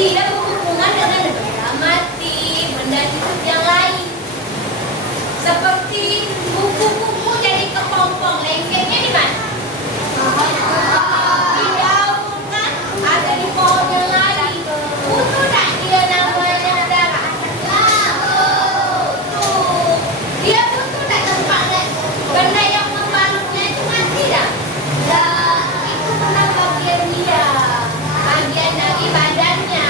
tidak berhubungan dengan benda mati, benda hidup yang lain. Seperti kupu-kupu jadi kepompong, lengketnya di mana? Di daun kan? Ada di pohon yang lain. Butuh tak dia namanya darah? Butuh. Dia butuh tak tempatnya? Benda yang membalutnya itu mati tak? Ya, itu bukan bagian dia. Bagian dari badannya.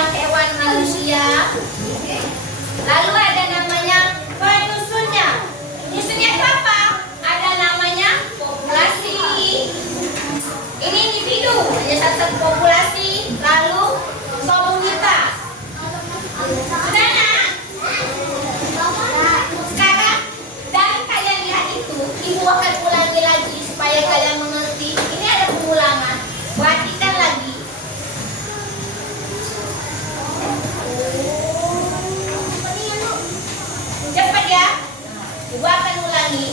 hewan manusia. Lalu ada namanya penyusunnya. Penyusunnya itu apa? Ada namanya populasi. Ini individu, hanya satu populasi. Lalu komunitas. Sudah nak? Sekarang dari kalian lihat itu, ibu akan ulangi lagi supaya kalian mengerti. Ini ada pengulangan. Perhatikan lagi. Cepat ya. Ibu akan ulangi.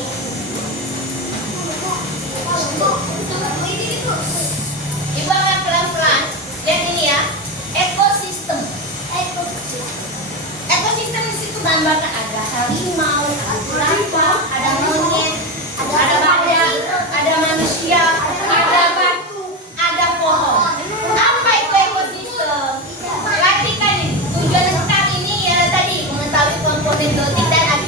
Ibu akan pelan-pelan. Lihat ini ya. Ekosistem. Ekosistem di situ gambarkan ada harimau, ada jerapah, ada monyet, ada badak, ada manusia, ada batu, ada pohon. Apa itu ekosistem? Perhatikan ini. Tujuan kita ini ya tadi mengetahui komponen biotik dan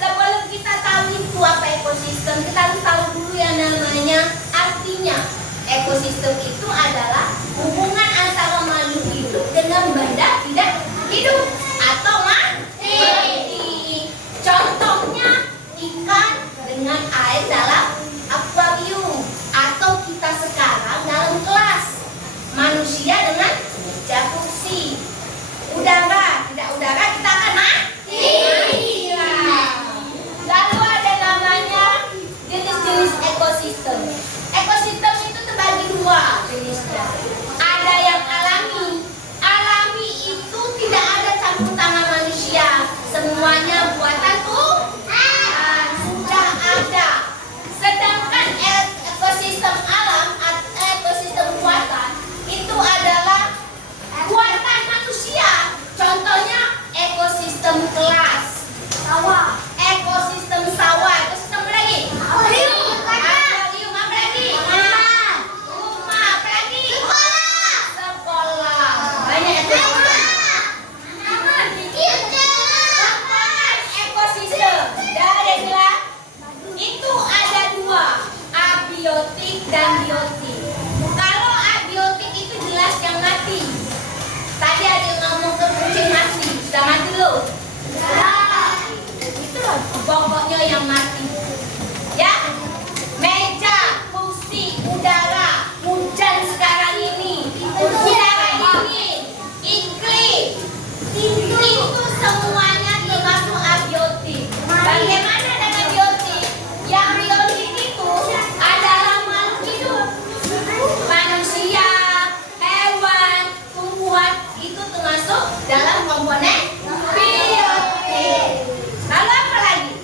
sebelum kita tahu itu apa ekosistem, kita harus tahu dulu yang namanya artinya. Ekosistem itu adalah hubungan antara makhluk hidup dengan benda tidak hidup atau mati. Contohnya ikan dengan air dalam akuarium, atau kita sekarang dalam kelas. Manusia dengan meja kursi. Udara, tidak udara kita akan mati. Lalu ada namanya jenis-jenis ekosistem. Ekosistem itu terbagi dua jenisnya. Ada yang alami. Alami itu tidak ada campur tangan manusia. Semuanya buatan Tuhan. Sudah ada. Sedangkan ekosistem alam atau ekosistem buatan itu adalah buatan manusia. Contohnya ekosistem kelas. Sawah. Ekosistem sawah. Ekosistem apa lagi? Akuarium. Apa lagi? Rumah. Apa lagi? Sekolah. Banyak ekosistem. Ekosistem. Dari jelas itu ada dua, abiotik dan biotik. Kalau abiotik itu jelas yang mati. Tadi ada yang ngomong ke kucing mati, sudah mati belum? Itulah pokoknya yang mati. Ya, meja, kursi, udara, hujan sekarang ini, udara dingin, iklim, itu semuanya termasuk abiotik. Bagaimana dengan biotik? Yang biotik itu adalah makhluk hidup, manusia, hewan, tumbuhan, itu termasuk dalam komponen biotik. Lalu apa lagi?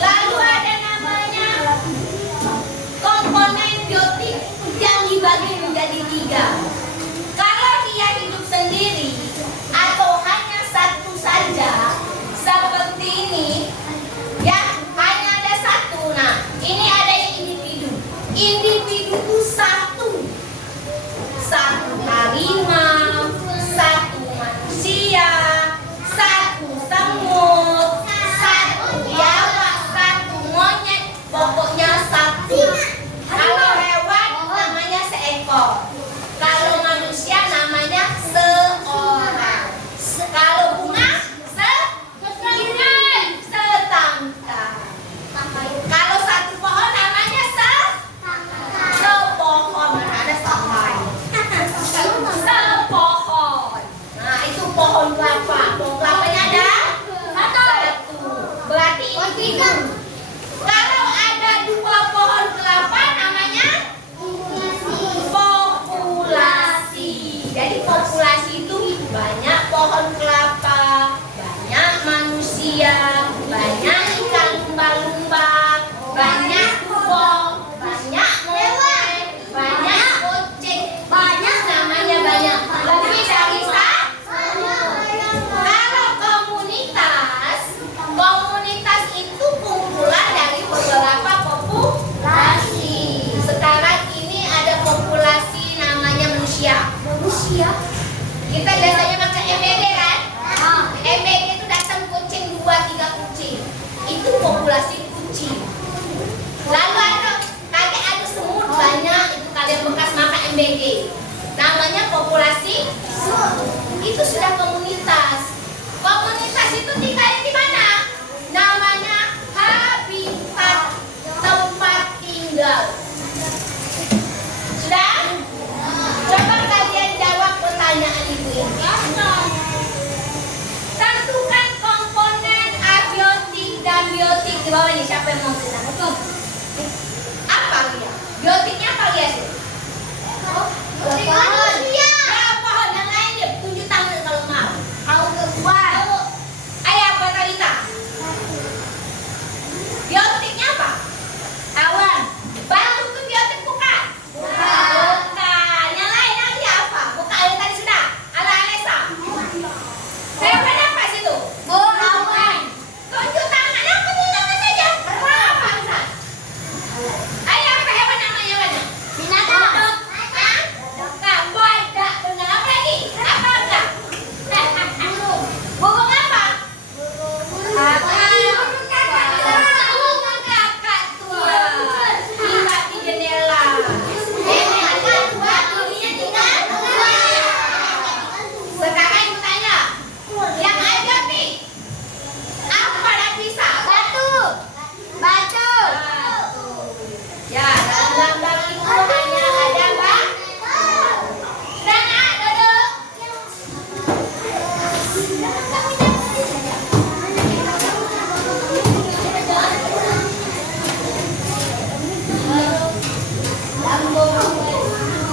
Lalu ada namanya komponen biotik yang dibagi menjadi tiga. Kalau dia hidup sendiri atau hanya satu saja, seperti ini, ya hanya ada satu. Nah, ini ada yang individu. Individu itu satu harimau, satu manusia, satu semut, satu biawak, satu monyet, pokoknya satu. Kalau hewan namanya seekor, kalau manusia namanya seorang, kalau bunga setangkai, kalau satu pohon namanya sepohon. Ada sampai sepohon. Nah, itu pohon kelapa. Pohon kelapanya ada satu. Berarti individu. Kalau ada dua pohon kelapa namanya populasi. Jadi populasi itu banyak pohon kelapa, banyak manusia, banyak ikan lumba-lumba, banyak burung, banyak monyet, banyak kucing, banyak namanya banyak. Lebih dari satu. Kalau komunitas itu kumpulan dari beberapa populasi. Sekarang ini ada populasi namanya manusia. Kita biasanya makan MBD kan? MBD itu datang kucing 2-3 kucing. Itu populasi kucing. Lalu ada kakek PPG. Namanya populasi itu sudah komunitas. Komunitas itu tinggalnya di mana? Namanya habitat, tempat tinggal. Sudah? Coba kalian jawab pertanyaan ibu ini. Tentukan komponen abiotik dan biotik di bawah ini. Siapa yang mau tentukan? Apa dia? Biotiknya apa dia sih? Pohon. Ya, pohon. Yang lain dia tunjuk tangan kalau mau. Awan. Ayah apa Talita? Biotiknya apa? Awan. Batu itu biotik bukan? Bukan. Yang lain lagi apa? Bukan yang tadi sudah. Ala Alesa. Hewan apa situ? Awan. Tunjuk tangan. Yang tunjuk tangan saja. Apa Ustaz? Ayah apa hewan namanya mana? Binatang. Hah? Bodak. Benar apa lagi? Apa enggak? Burung apa? Burung kakak tua. Tinggal di jendela. Kakak tua dulunya tinggal. Sekarang ibu tanya, yang abiotik apa lapisa? Batu. Ya, dalam gambar itu hanya ada batu. Dan duduk.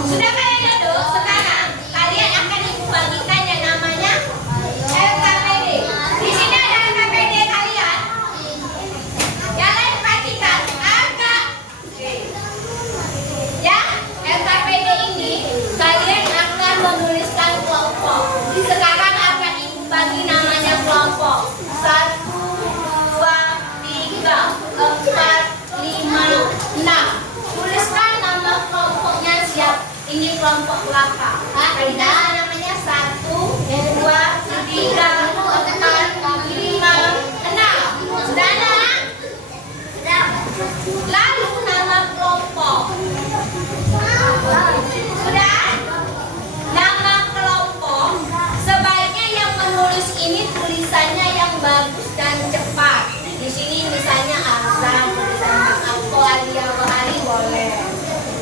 Sudah kalian duduk, sekarang kalian akan ibu bagikan yang namanya LKPD. Di sini ada LKPD kalian. Yang lain perhatikan agak. Ya, LKPD ini kalian akan menuliskan kelompok. Sekarang akan ibu bagi namanya kelompok. 1, 2, 3, 4, 5, 6. Tuliskan nama kelompoknya siap. Ini kelompok berapa? Ada namanya 1, 2, 3, 4, 5, 6. Sudah ada? Lalu nama kelompok. Sudah? Nama kelompok sebaiknya yang menulis ini tulisannya yang bagus dan cepat. Di sini misalnya Azam, tulisan Aku, Alia, Wahari boleh.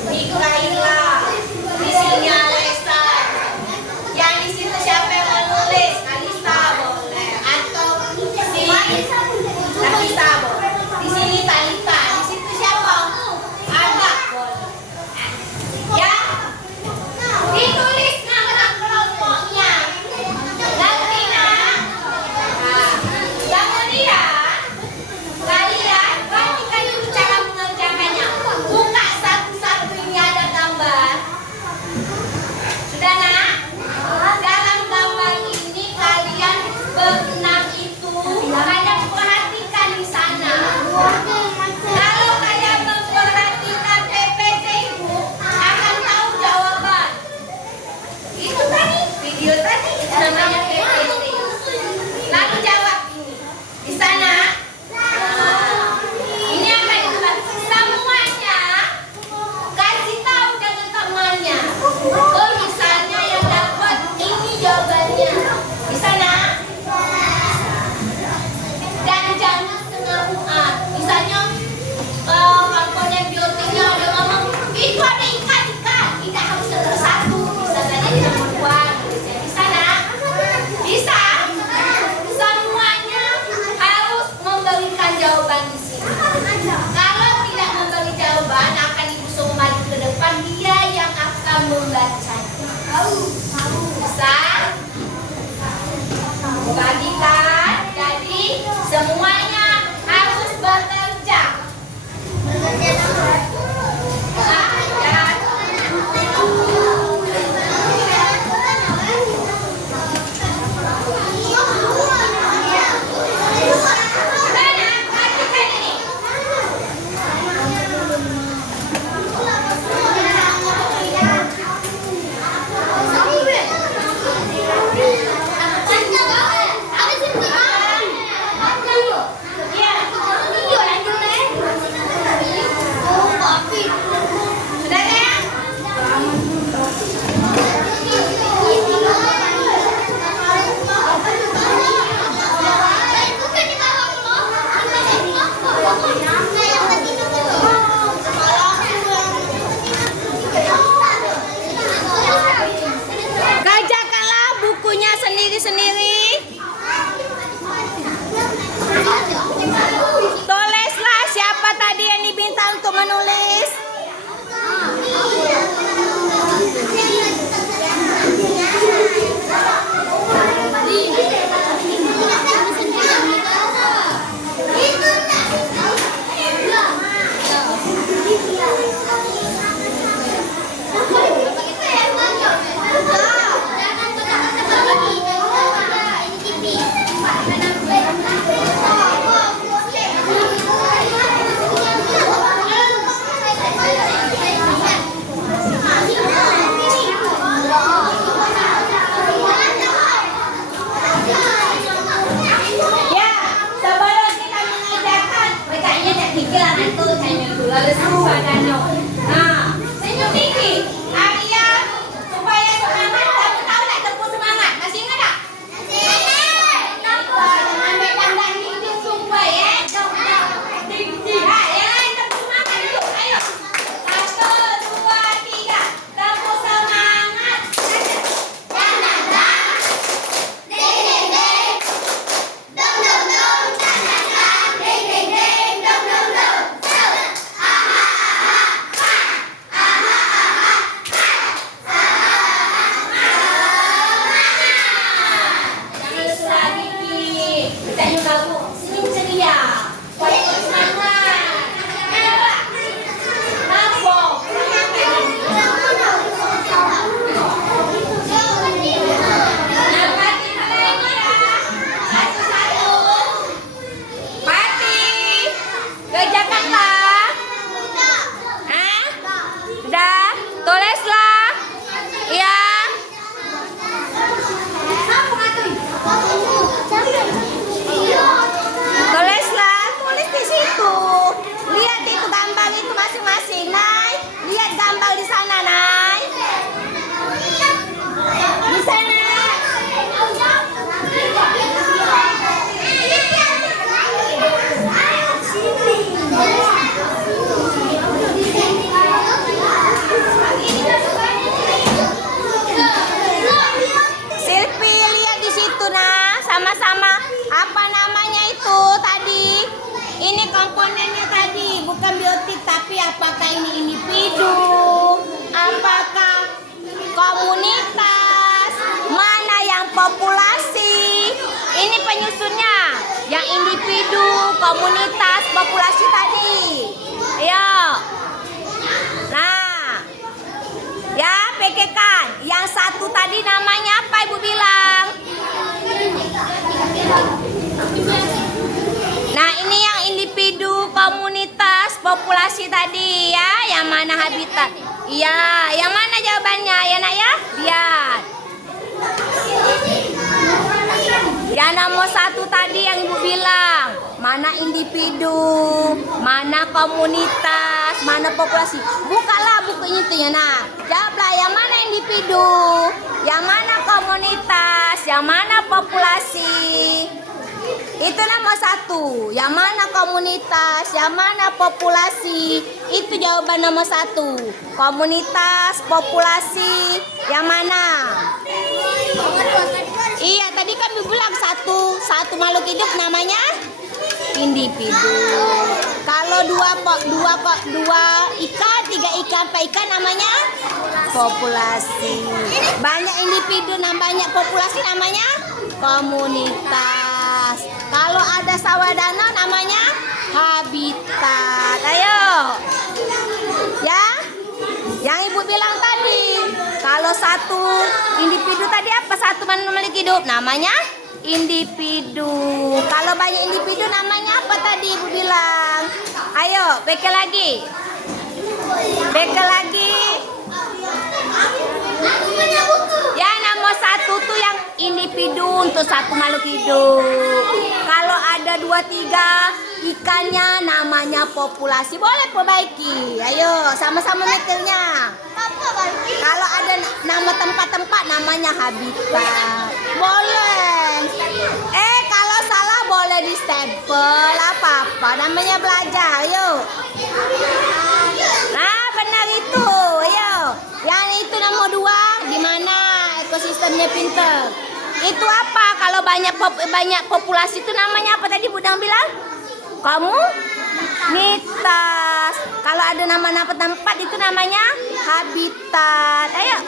Mikaela, di sini Alesa. Yang di situ siapa yang menulis? Alisa boleh. Atau si Nafisa boleh. Di sini Talita. Di situ siapa? Ada boleh. Ya, ditulis nama kelompoknya. Nanti nah, kemudian kalian perhatikan dulu cara mengerjakannya. Buka satu-satu, ini ada gambar. Sudah nak? Dalam gambar ini kalian berenam itu kalian perhatikan di sana. Kalau kalian memperhatikan PPT ibu akan tahu jawaban. Itu tadi video tadi itu namanya PPT. Lalu jawab ini di sana. Ini akan dibuat semuanya. Kasih tahu dengan temannya. Oh misalnya yang dapat ini jawabannya di sana. Dan jangan setengah muat. Misalnya komponen biotiknya ada ngomong itu ada ikan. Tidak harus satu. Bisa saja di nomor 2 tulisnya di sana. Bisa. Semua sendiri. Tulislah siapa tadi yang diminta untuk menulis. Nah, senyum dikit. Arya, supaya semangat. Kamu tahu tak tepuk semangat? Masih ingat tak? Jangan ambil dandan hidung sumpah ya. Ya, tepuk semangat dulu. Ayo. 1, 2, 3. Tepuk semangat. Sama-sama, apa namanya itu tadi? Ini komponennya tadi, bukan biotik, tapi apakah ini individu? Apakah komunitas? Mana yang populasi? Ini penyusunnya, yang individu, komunitas, populasi tadi. Ayo. Nah, ya pikirkan. Yang satu tadi namanya apa Ibu bilang? Nah, ini yang individu, komunitas, populasi tadi ya. Yang mana habitat? Iya, yang mana jawabannya ya nak ya? Lihat. Yang nomor 1 tadi yang Ibu bilang. Mana individu, mana komunitas, mana populasi. Bukalah bukunya itu ya nak. Jawablah yang mana individu, yang mana komunitas, yang mana populasi. Itu nomor 1. Yang mana komunitas, yang mana populasi. Itu jawaban nomor 1. Komunitas, populasi, yang mana? Iya, tadi kan bilang satu makhluk hidup namanya individu. Kalau dua ikan, 3 ikan, 4 ikan namanya populasi. Banyak individu, banyak populasi namanya komunitas. Kalau ada sawah danau namanya habitat. Ayo. Ya. Yang Ibu bilang tadi, kalau satu individu tadi apa? Satu makhluk hidup namanya individu. Kalau banyak individu namanya apa tadi Ibu bilang? Ayo, beka lagi. Beka lagi. Ya, nomor 1 tuh yang individu untuk satu makhluk hidup. Kalau ada 2, 3 ikannya namanya populasi. Boleh perbaiki. Ayo, sama-sama metilnya. Kalau ada nama tempat-tempat namanya habitat. Boleh. Kalau salah boleh di stempel apa-apa. Namanya belajar. Ayo. Nah, benar itu. Ayo. Yang itu nomor 2, gimana ekosistemnya pinter? Itu apa? Kalau banyak populasi itu namanya apa tadi Budang bilang? Komunitas. Kalau ada nama-nama tempat itu namanya habitat. Ayo.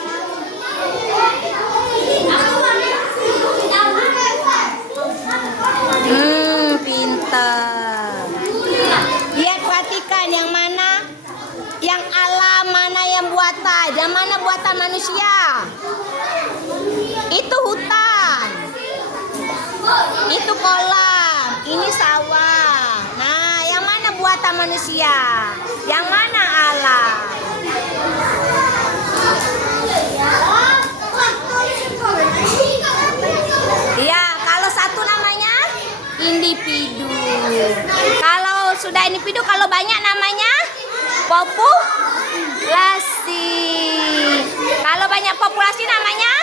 Pintar. Lihat, perhatikan yang mana yang alam, mana yang buatan, yang mana buatan manusia. Itu hutan, itu kolam, ini sawah. Nah, yang mana buatan manusia, yang mana alam? Ya, kalau satu namanya individu. Kalau sudah individu, kalau banyak namanya populasi. Kalau banyak populasi namanya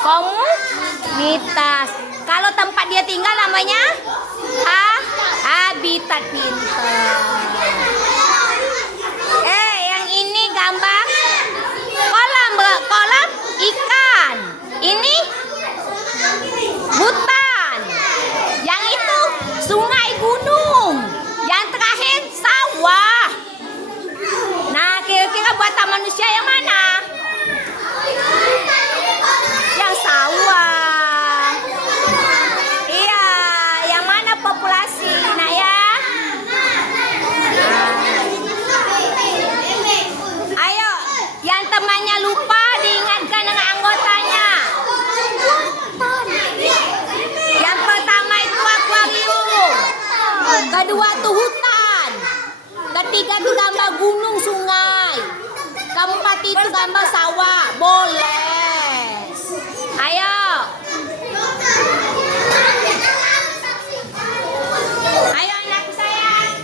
komunitas. Kalau tempat dia tinggal namanya habitat. Pintar. Yang ini gambar kolam ikan. Ini hutan. Yang itu sungai, gunung. Yang terakhir sawah. Nah, kira-kira buatan manusia yang mana? Yang sawah. Iya, yang mana populasi? Nah ya. Ayo, yang temannya lupa diingatkan dengan anggotanya. Yang pertama itu akuarium. Kedua itu hutan. Ketiga itu gambar gunung, sungai. Keempat itu gambar sawah. Boleh. Ayo. Ayo anakku sayang.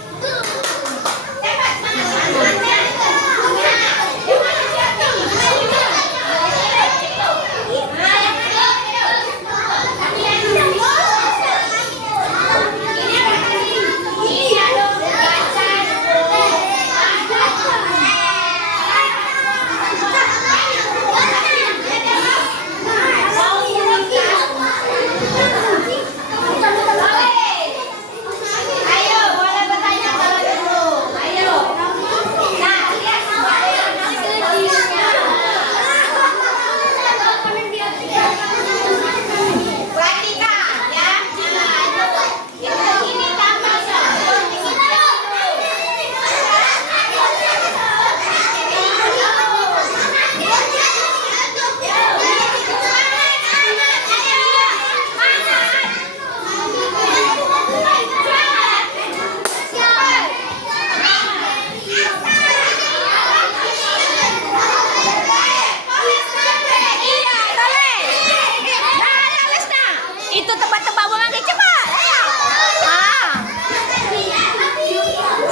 Itu tebak-tebak bola cepat. Ayo.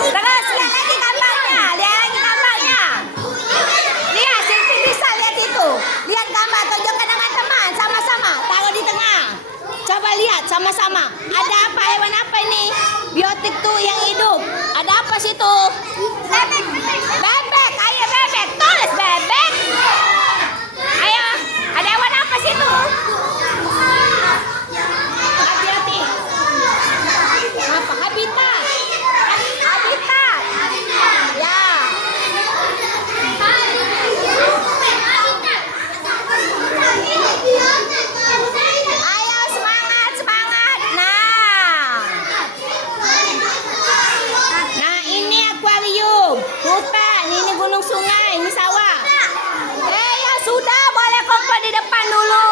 Terus lihat lagi gambarnya. Lihat, Silvi bisa lihat itu. Lihat gambar, tunjukkan teman-teman sama-sama. Taruh di tengah. Coba lihat sama-sama. Ada apa, hewan apa ini? Biotik tuh yang hidup. Ada apa situ? Bebek. Ayo bebek. Tulis bebek. Ayo, ada hewan apa situ? Apa? Habitat. Ya. Ayo semangat. Nah, ini akuarium, hutan, ini gunung, sungai, ini sawah. Ya sudah, boleh kumpul di depan dulu.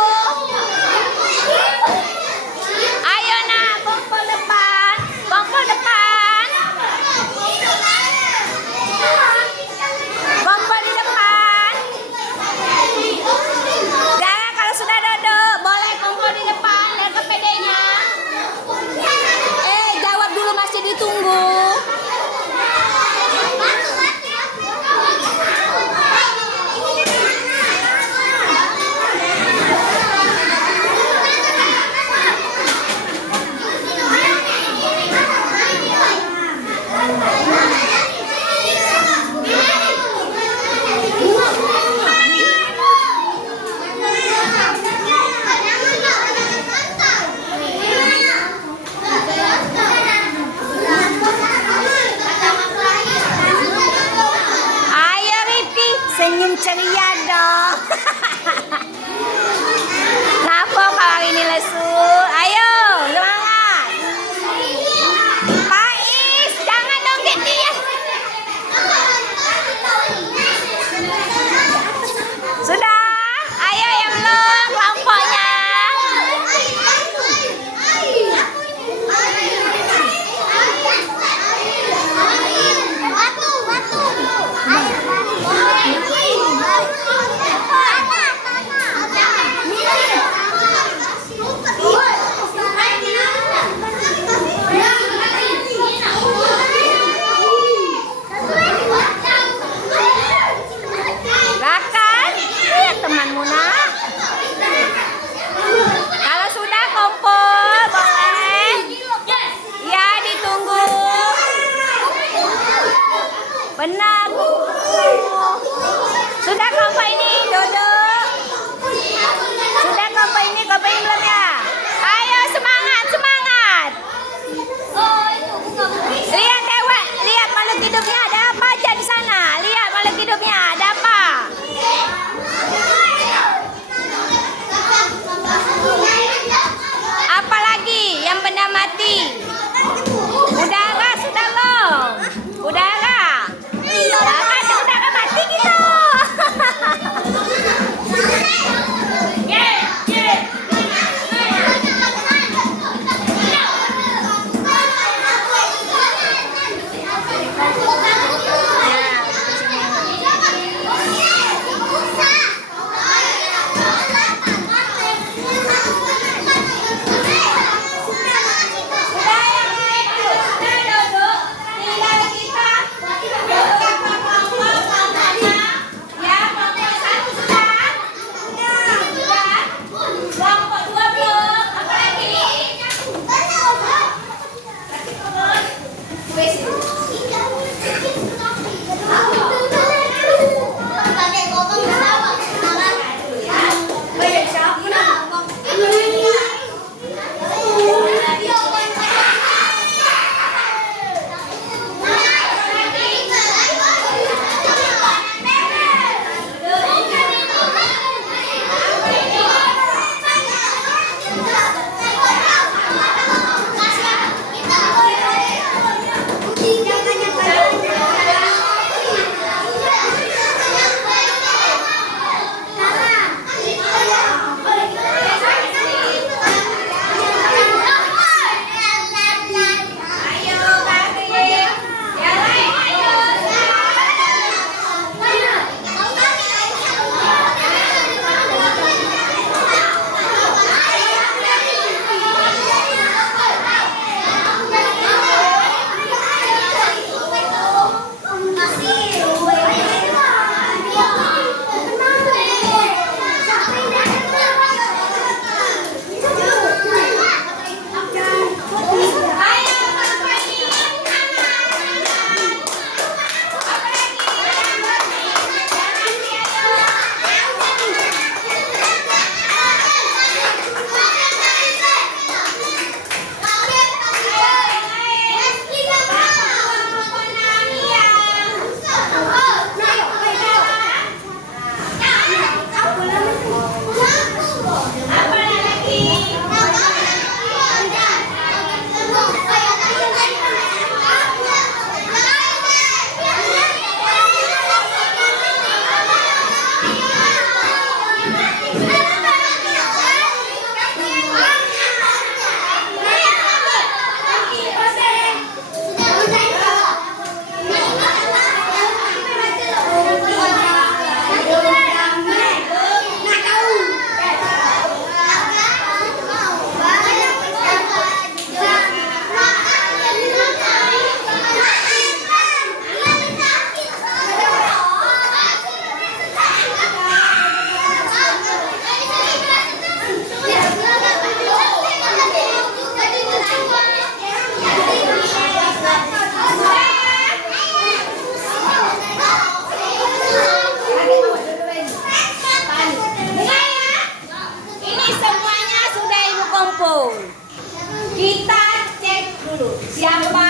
Kita cek dulu siapa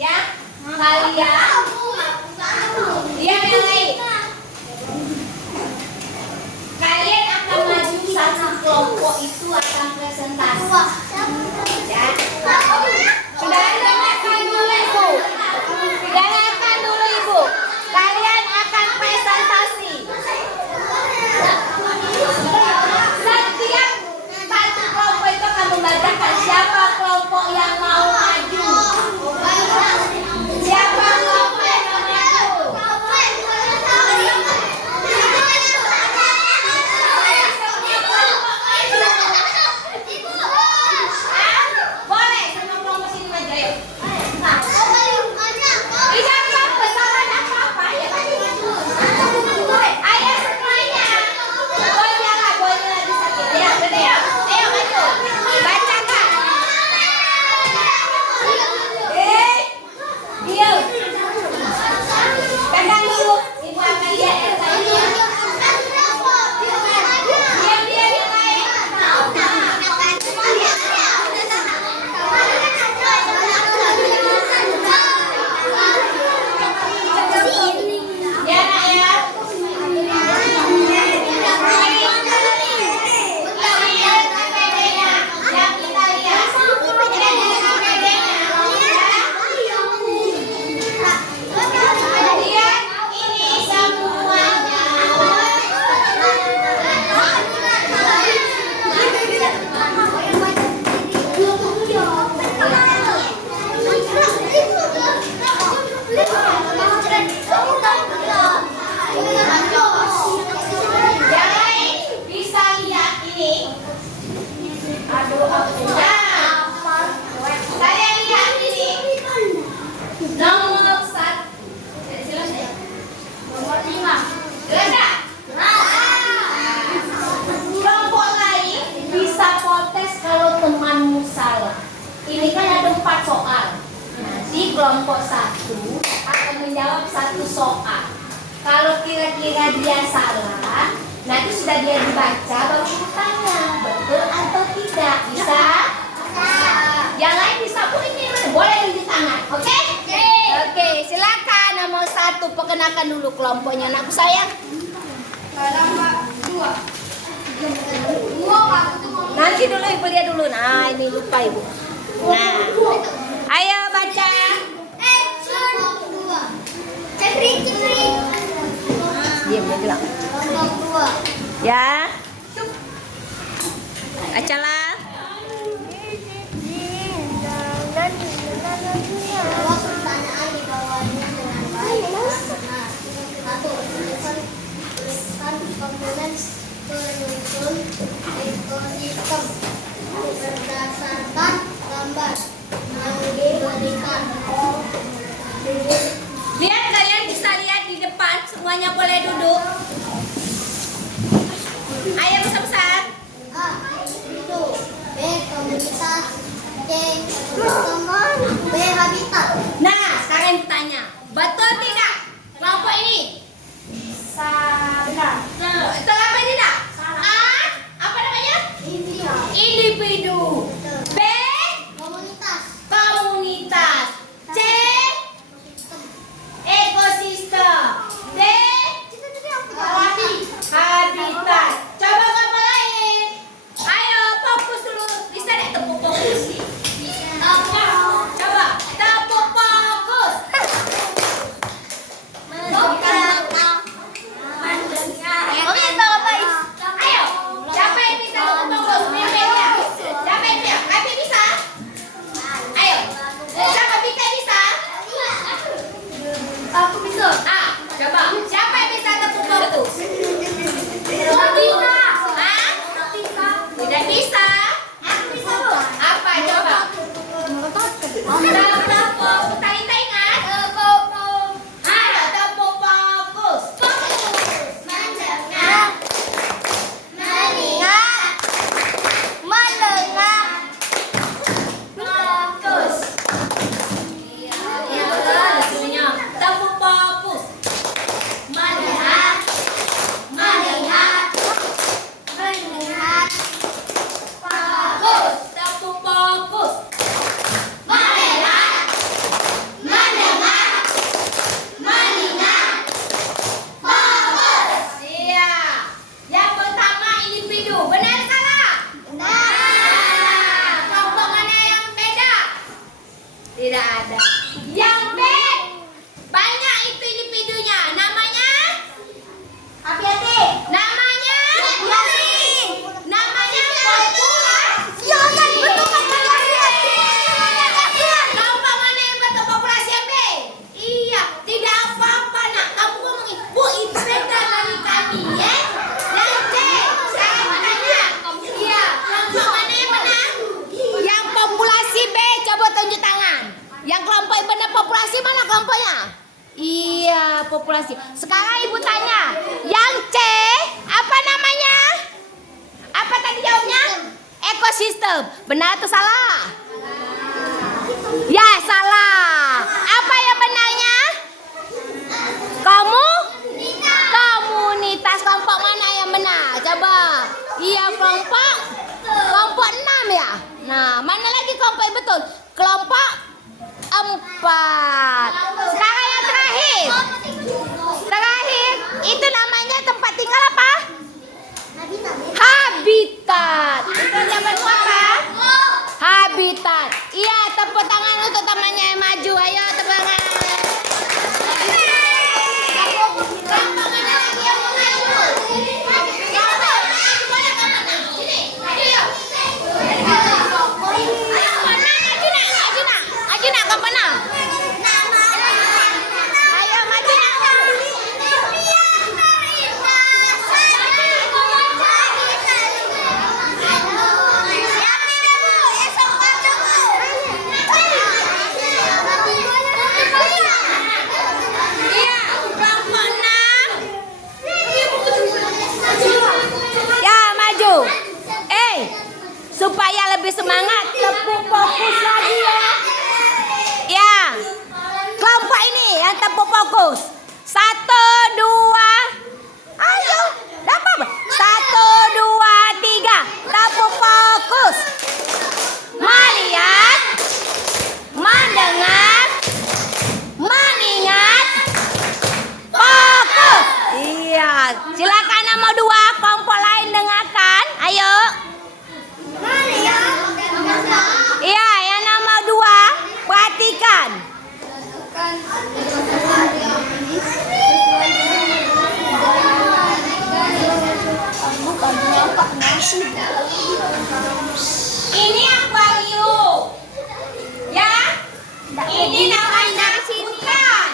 ya kalian yang lain. Kalian akan maju satu kelompok itu akan presentasi. Ya. Sudah dengarkan dulu Ibu. Dengarkan dulu Ibu. Kalian akan presentasi. Setiap satu kelompok itu akan membacakan siapa kelompok yang mau maju. Siapa kelompok yang mau maju? Boleh sama kelompok sini maju ayo. Iya kelompok sama apa ya tadi. Ayo semuanya. Gonya bisa gitu ya. Gede ya. Ayo maju. Bacakan. Diam. Pegang dulu. Ibu akan lihat yang lain. Diam yang lain. Ya nak ya. Yang lain bisa lihat ini. Aduh, nah, saya lihat ini. Nomor 1. Jelas ya? Nomor 5. Jelas ya? Kelompok lain bisa protes kalau temanmu salah. Ini kan ada 4 soal. Nanti kelompok 1 akan menjawab 1 soal. Kalau kira-kira dia salah, nanti sudah dia dibaca baru kita tanya betul atau tidak. Bisa? Yang lain bisa pun ini boleh tunjuk tangan. Oke? Oke, silakan nomor 1 perkenalkan dulu kelompoknya anakku sayang. Nanti dulu Ibu lihat dulu. Nah, ini lupa Ibu. Nah. Ayo baca. Diam dia bilang. Ya. Bacalah. Jawab pertanyaan di bawahnya dengan baik dan benar. 1. Tuliskan komponen penyusun ekosistem berdasarkan gambar yang diberikan. Lihat kalian bisa lihat di depan semuanya boleh duduk. Ayo besar-besar. A. Itu B. Komunitas. C. Ekosistem. B. Habitat. Nah, sekarang bertanya, betul tidak kelompok ini? Benar. Betul apa tidak? A. Apa namanya? Individu. B. Komunitas. Komunitas. C. Ekosistem. D. Habitat. Coba kelompok lain. Ayo fokus dulu. Bisa deh tepuk fokus. Apa ada. Yang B, banyak itu individunya. Namanya? Hati-hati. Namanya? Namanya populasi. Ya kan, betul kan? Kelompok mana yang bentuk populasi yang B? Iya, tidak apa-apa nak. Kamu ngomongin, Bu, itu beda dari kami ya. Yang C, saya bertanya. Iya, kelompok mana yang benar? Yang populasi B, coba tunjuk tangan. Yang kelompok yang benar populasi mana kelompoknya? Iya, populasi. Sekarang ibu tanya, yang C apa namanya? Apa tadi jawabnya? Ekosistem. Benar atau salah? Ya, salah. Apa yang benarnya? Komunitas. Kelompok mana yang benar? Coba. Iya, kelompok 6 ya. Nah, mana lagi kelompok yang betul? Kelompok 4. Sekarang yang terakhir. Itu namanya tempat tinggal apa? Habitat. Itu zaman apa? Habitat. Iya, tepuk tangan untuk temannya yang maju. Ayo, tepuk tangan. Kelompok mana lagi yang mau maju? Kelompok. Mana kemana? Sini. Ayo. Ayo, mana? Maju nak, ke mana? Ayo, maju nak. Iya, kelompok 6. Ya, maju. Supaya lebih semangat, tepuk fokus lagi ya. Ya, kelompok ini yang tepuk fokus. 1, 2, ayo, dapat. 1, 2, 3, tepuk fokus. Melihat, mendengar, mengingat, fokus. Iya, silakan nomor 2, kelompok lain dengarkan. Ayo. Iya, yang nomor 2, perhatikan. Ini akuarium. Ya. Ini namanya hutan.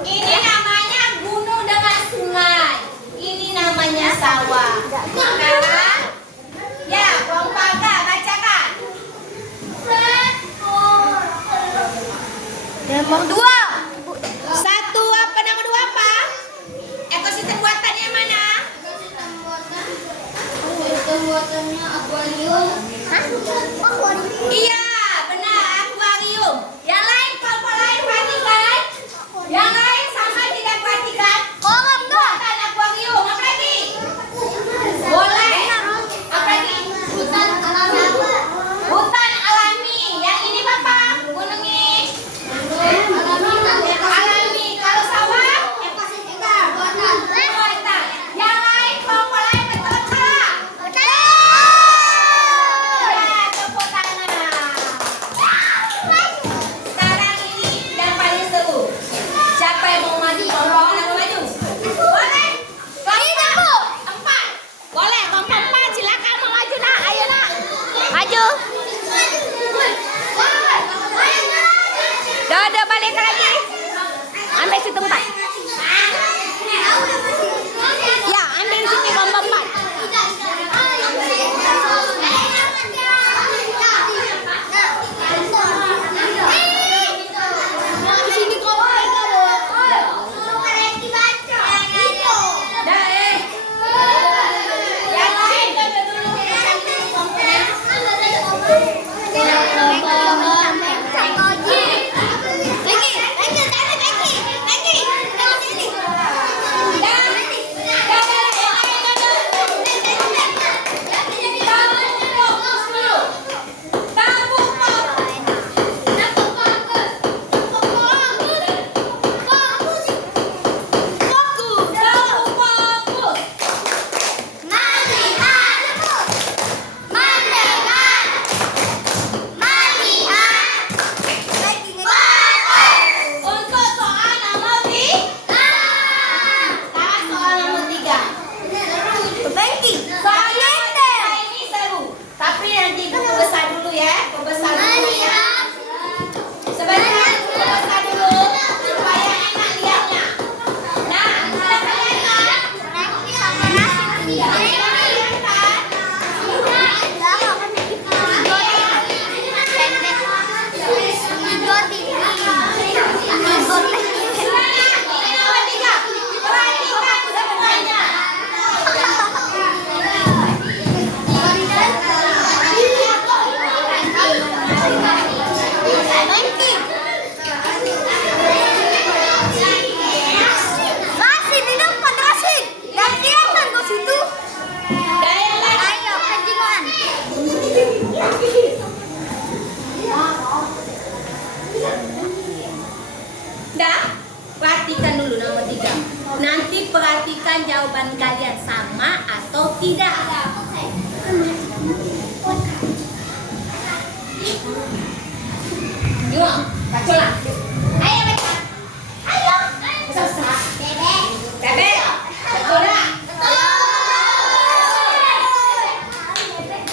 Ini namanya gunung dengan sungai. Ini namanya sawah. Sekarang, ya, kelompok A, bacakan. Nomor 2. 1 apa nomor 2 apa? Ekosistem buatannya mana? Buatannya akuarium. Iya, benar, akuarium. Yang lain, kelompok lain perhatikan. Yang lain sama tidak perhatikan. Kolam Buatan akuarium, apa lagi? Boleh. Apa lagi? Hutan alami. Hutan alami. Yang ini apa? Gunungnya? Alami. Kalau sawah? Buatan. Buatan. Yang lain, kelompok lain betul salah? Ya, tepuk tangan. Nasi di depan nasi. Dan kelihatan kok situ. Ayo pancingan. Dah, perhatikan dulu nomor 3. Nanti perhatikan jawaban kalian sama atau tidak. Yuk, bacalah. Ayo baca. Ayo. Susah. Bebek. Betul tak?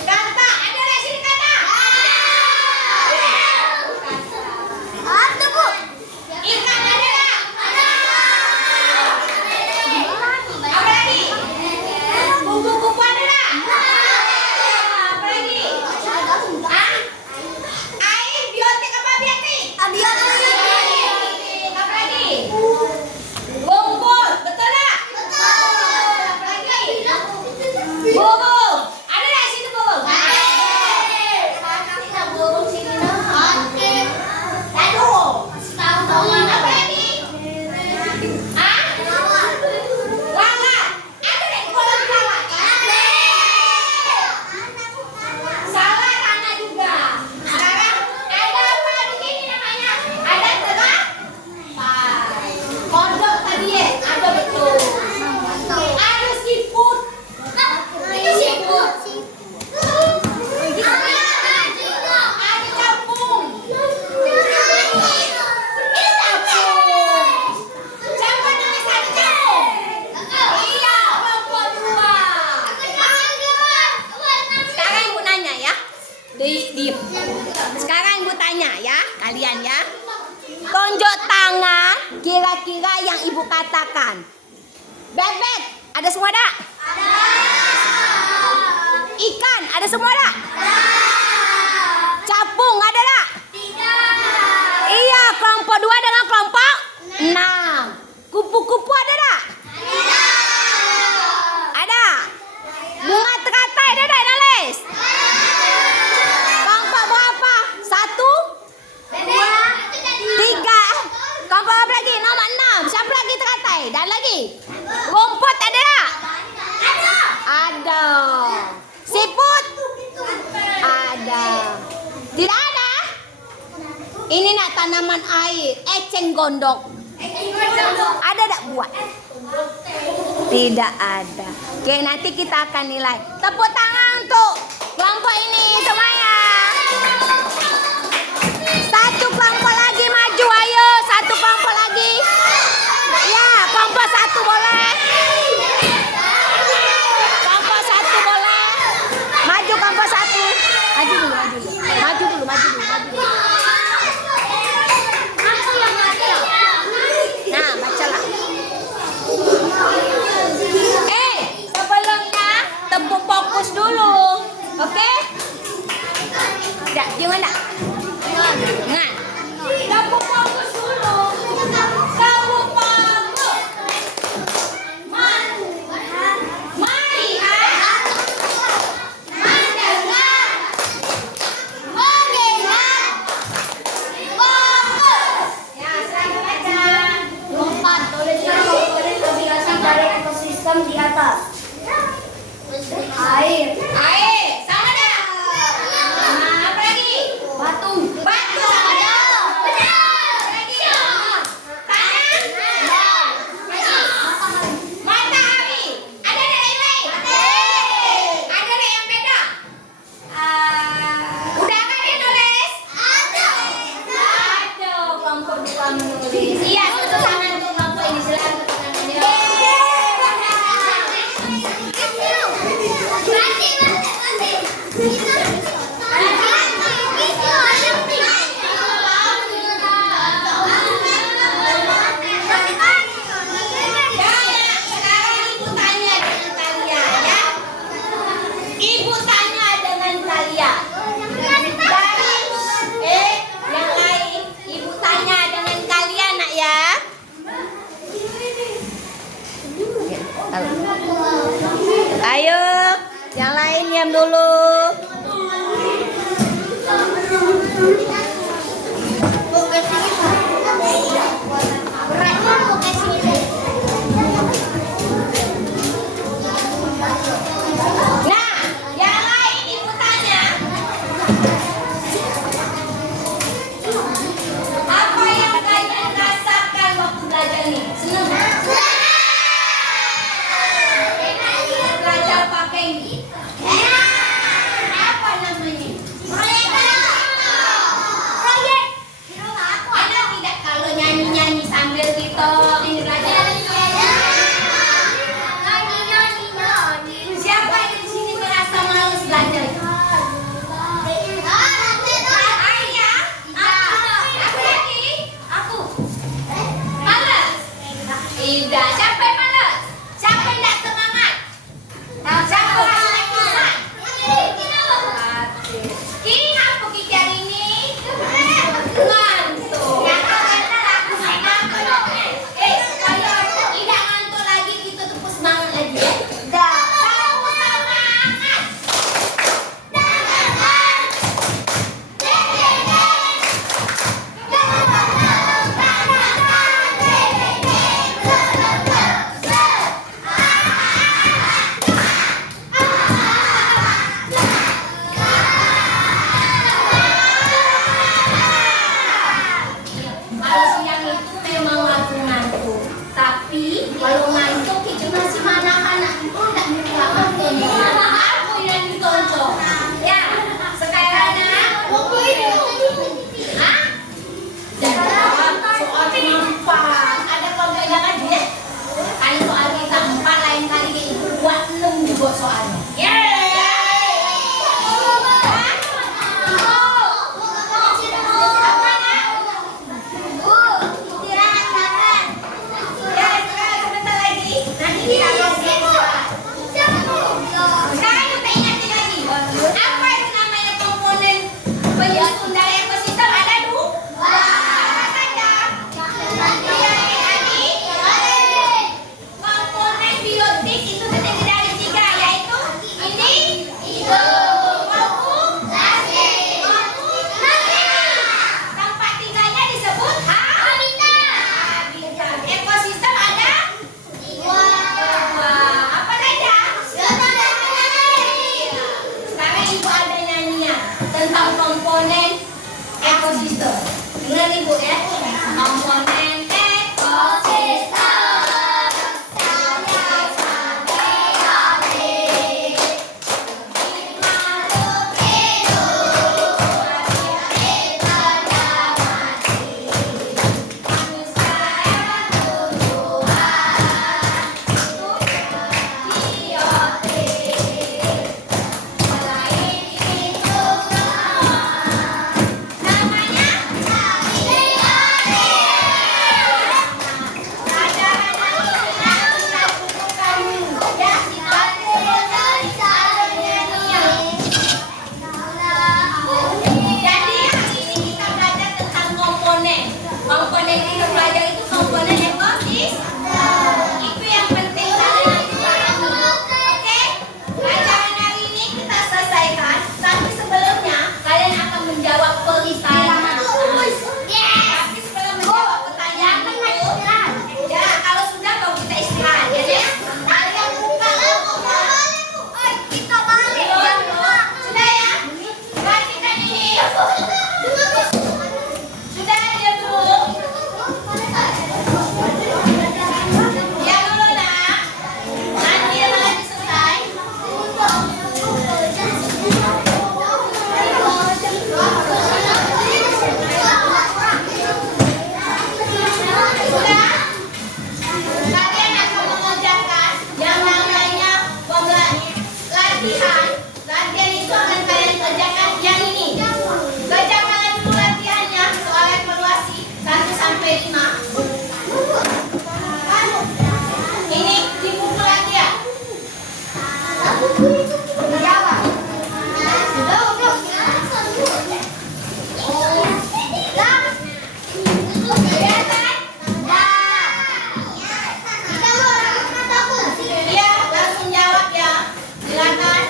Kata, ada di sini kata. Ada bu. Ikan ada tak? Apa lagi? Kupu-kupu ada tak? Apa lagi? Hah? Air biotik apa biotik? Apa lagi? Bumbung, betul tak? Apa lagi? Burung. Ada tak sini burung? Burung sini nak. Apa lagi? Hah? Lalat. Ada tak kolam lalat? Salah Rana juga. Sekarang ada apa di sini namanya? Ada terapai. Kodok tadi ya? Ada betul. Ada seafood. Ini seafood. Ada capung. Ini capung. Siapa nama satu capung? Iya, perempuan dua. Sekarang ibu nanya ya. Diam. Sekarang ibu tanya ya, kalian ya. Tunjuk tangan kira-kira yang ibu katakan. Bebek, ada semua tak? Ikan, ada semua tak? Capung, ada tak? Iya, kelompok 2 dengan kelompok 6. Kupu-kupu ada tak? Ada. Bunga teratai ada tak, Nalis? Kelompok berapa? 1, 3. Kelompok apa lagi? Nomor 6. Siapa lagi teratai? Dan lagi? Rumput ada tak? Ada. Siput? Ada. Tidak ada? Ini nak tanaman air. Eceng gondok. Ada tak buat? Tidak ada. Oke, nanti kita akan nilai. Tepuk tangan untuk kelompok ini semuanya. Satu kelompok lagi maju, ayo. Satu kelompok lagi. Ya, kelompok 1 boleh. Kelompok 1 boleh. Maju kelompok 1. Maju dulu, maju dulu. Maju dulu, maju dulu, maju dulu. Nah, bacalah. Sebelumnya tepuk fokus dulu. Oke? Dah, jangan dah. Nah, tepuk fokus dulu. Tepuk fokus. Melihat. Mendengar. Fokus. Ya, sekarang baca. Lompat oleh kebiasaan dari ekosistem di atas. Air, Air, sama dah. Nah, apa lagi? batu, Batu sama dah. ekosistem. Dengar Ibu ya. Komponen ekosistem. Komponen yang kita belajar itu komponen ekosistem. Itu yang penting kalian pahami. Oke? Pelajaran hari ini kita selesaikan. Tapi sebelumnya kalian akan menjawab pertanyaan. Tapi sebelum menjawab pertanyaan itu, ya kalau sudah baru kita istirahat. Ya, kalian buka buku. Kita balik. Sudah ya? Perhatikan ini. Sudah ya Bu? Ya dulu nak. Nanti lagi selesai. Sudah? Kalian akan mengerjakan yang namanya latihan. Latihan itu akan kalian kerjakan yang ini. Kerjakan dulu latihannya, soal evaluasi 1 sampai 5. Ini di buku latihan. Iya, langsung jawab ya. Silakan.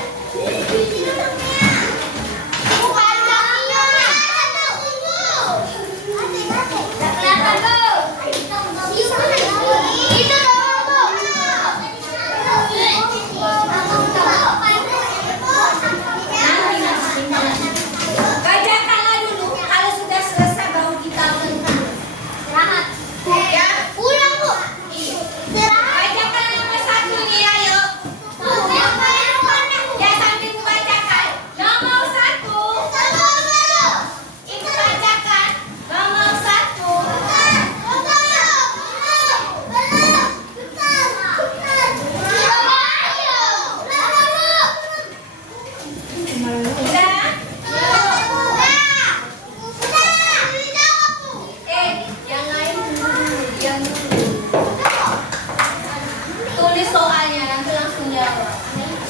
Kerjakanlah dulu. Kalau sudah selesai baru kita menang. Ya. Pulang Bu. Kerjakan nomor 1 nih, ayo. Ya sambil membacakan. Nomor 1. Ibu bacakan. Nomor 1. Udah? Yang lain dulu. Yang dulu. Tulis soalnya nanti langsung jawab.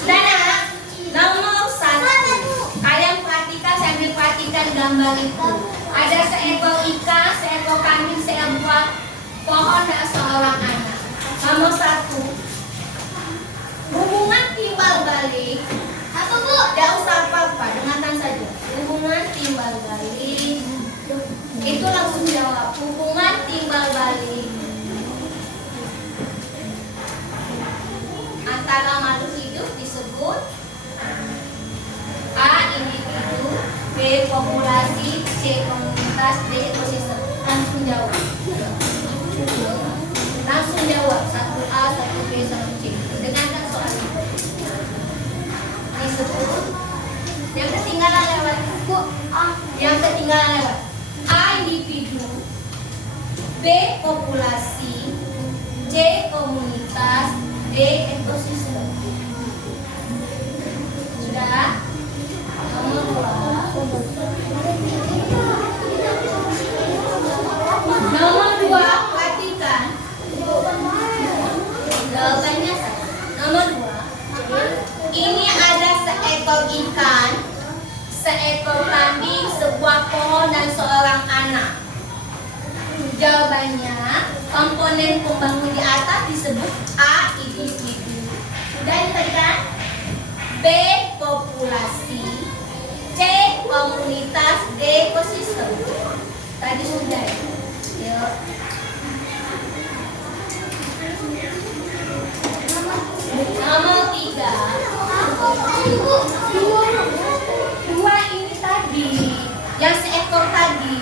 Sudah nak? Nomor 1. Kalian perhatikan sambil perhatikan gambar itu. Ada seekor ikan, seekor kambing, seekor pohon dan seorang anak. Nomor 1. Hubungan timbal balik. Apa Bu? Tidak usah apa-apa, dengarkan saja. Hubungan timbal balik. Itu langsung jawab. Hubungan timbal balik antara makhluk hidup disebut A. Individu, B. Populasi, C. Komunitas, D. Ekosistem. Langsung jawab. Langsung jawab. 1A, 1B, 1C. Dengarkan soalnya. Disebut. Yang ketinggalan lewat. Yang ketinggalan lewat. A. Individu, B. Populasi, C. Komunitas, D. Ekosistem. Sudah? Nomor 2. Nomor 2, perhatikan. Jawabannya salah. Nomor 2. Ini ada seekor ikan, seekor kambing, sebuah pohon dan seorang anak. Jawabannya, komponen pembangun di atas disebut A. Individu. Sudah diberikan? B. Populasi, C. Komunitas, D. Ekosistem. Tadi sudah. Yuk. Nomor 3. Dua ini tadi, yang seekor tadi.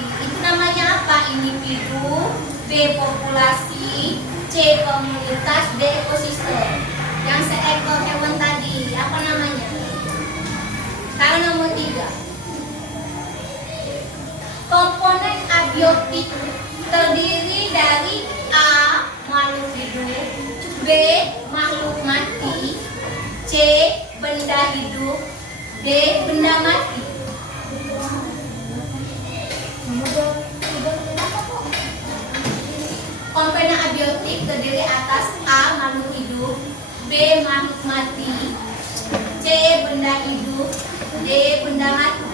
individu, B populasi, C komunitas, D ekosistem. Yang seekor hewan tadi apa namanya? Tahu nomor 3. Komponen abiotik terdiri dari A. makhluk hidup, B. makhluk mati, C. benda hidup, D. benda mati. Komponen abiotik terdiri atas A. makhluk hidup, B. makhluk mati, C. benda hidup, D. benda mati.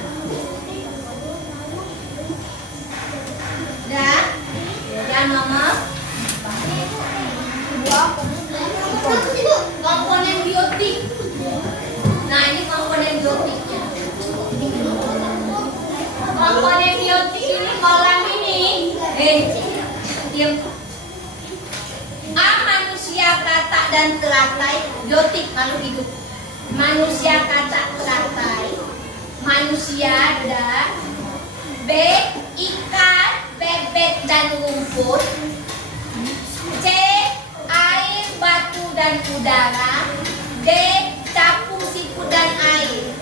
Dan yang nomor 2, komponen biotik. Nah, ini komponen biotiknya. Komponen biotik ini kolam ini. Diam. A. manusia, katak dan teratai. Biotik makhluk hidup. Manusia, katak, teratai. Manusia ada. B. ikan, bebek dan rumput. C. air, batu dan udara. D. capung, siput dan air.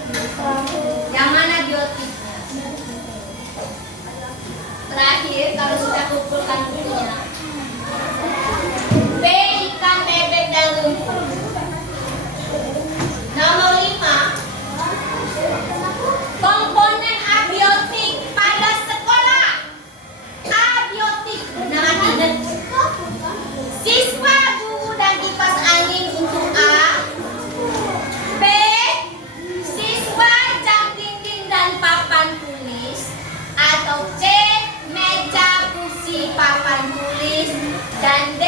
Yang mana biotiknya? Terakhir, kalau sudah kumpulkan bukunya. B. ikan, bebek dan rumput. Nomor 5. Komponen abiotik pada sekolah. Abiotik. Nah, ingat. Siswa, guru dan kipas angin untuk A. B. Siswa, jam dinding dan papan tulis. Atau C. meja, kursi, papan tulis. Dan D.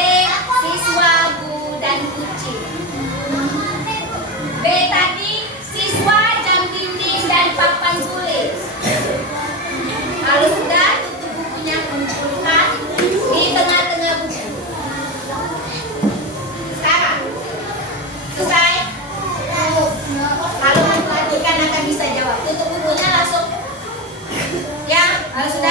siswa, guru dan kucing. B tadi siswa, jam dinding dan papan tulis. Kalau sudah, tutup bukunya, kumpulkan di tengah-tengah buku. Sekarang selesai. Kalau memperhatikan akan bisa jawab. Tutup bukunya langsung. Ya, kalau sudah